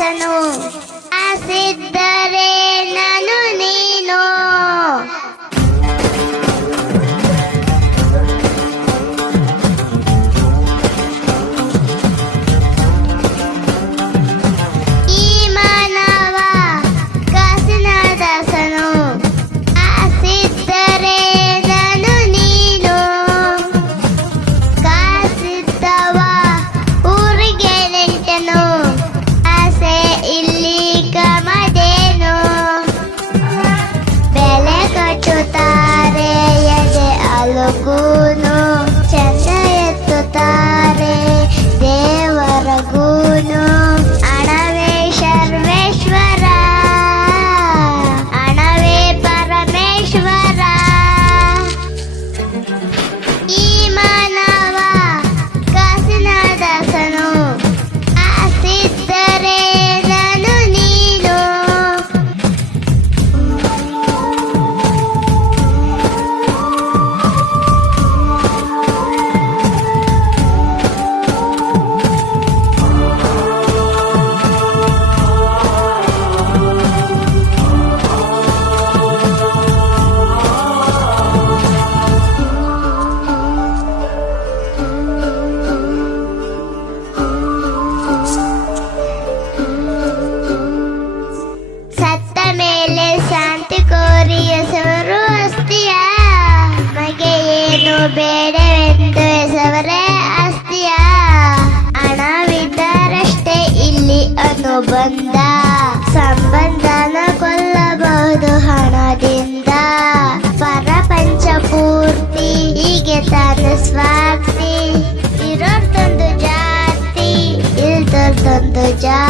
ದಾಸನು ಆಸಿದ್ದರೆ ನಾನು ನೀನು ಈ ಮಾನವ ಕಾಸಿನ ದಾಸನು ಆಸಿದ್ದರೆ ನಾನು ನೀನು ಕಾಸಿದ್ದವ ಊರಿಗೆ ನೆಂಟನು ಆಸೆ ಇಲ್ಲಿ ಕಮದೇನು ಬೆಲೆ ಕಟ್ಟುತ್ತಾರೆ ಎದೆ ಅಲುಗೂನು ಚಂದ ಎತ್ತುತ್ತಾರೆ ದೇವರಗೂನು ಹಣವೇ ಸರ್ವೇಶ್ವರ ಹಣವೇ ಪರಮೇಶ್ವರ ಈ ಮಾನವ ಕಾಸಿನ ದಾಸನು ಆಸಿದ್ದರೆ ನಾನು ನೀನು ಸತ್ತ ಮೇಲೆ ಶಾಂತಿ ಕೋರಿ ಹೆಸರು ಅಸ್ತಿಯ ಮಗೆ ಏನು ಬೇಡವೆಂದು ಹೆಸರೇ ಅಸ್ತಿಯ ಹಣವಿದ್ದರಷ್ಟೇ ಇಲ್ಲಿ ಅನುಬಂಧ ಸಂಬಂಧನ ಕೊಲ್ಲಬಹುದು ಹಣದಿಂದ ಪರಪಂಚ ಪೂರ್ತಿ ಹೀಗೆ ತಾನು ಸ್ವಾರ್ಥಿ ಇರೋರ್ದೊಂದು ಜಾತಿ ಇಲ್ದೊಂದು ಜಾತಿ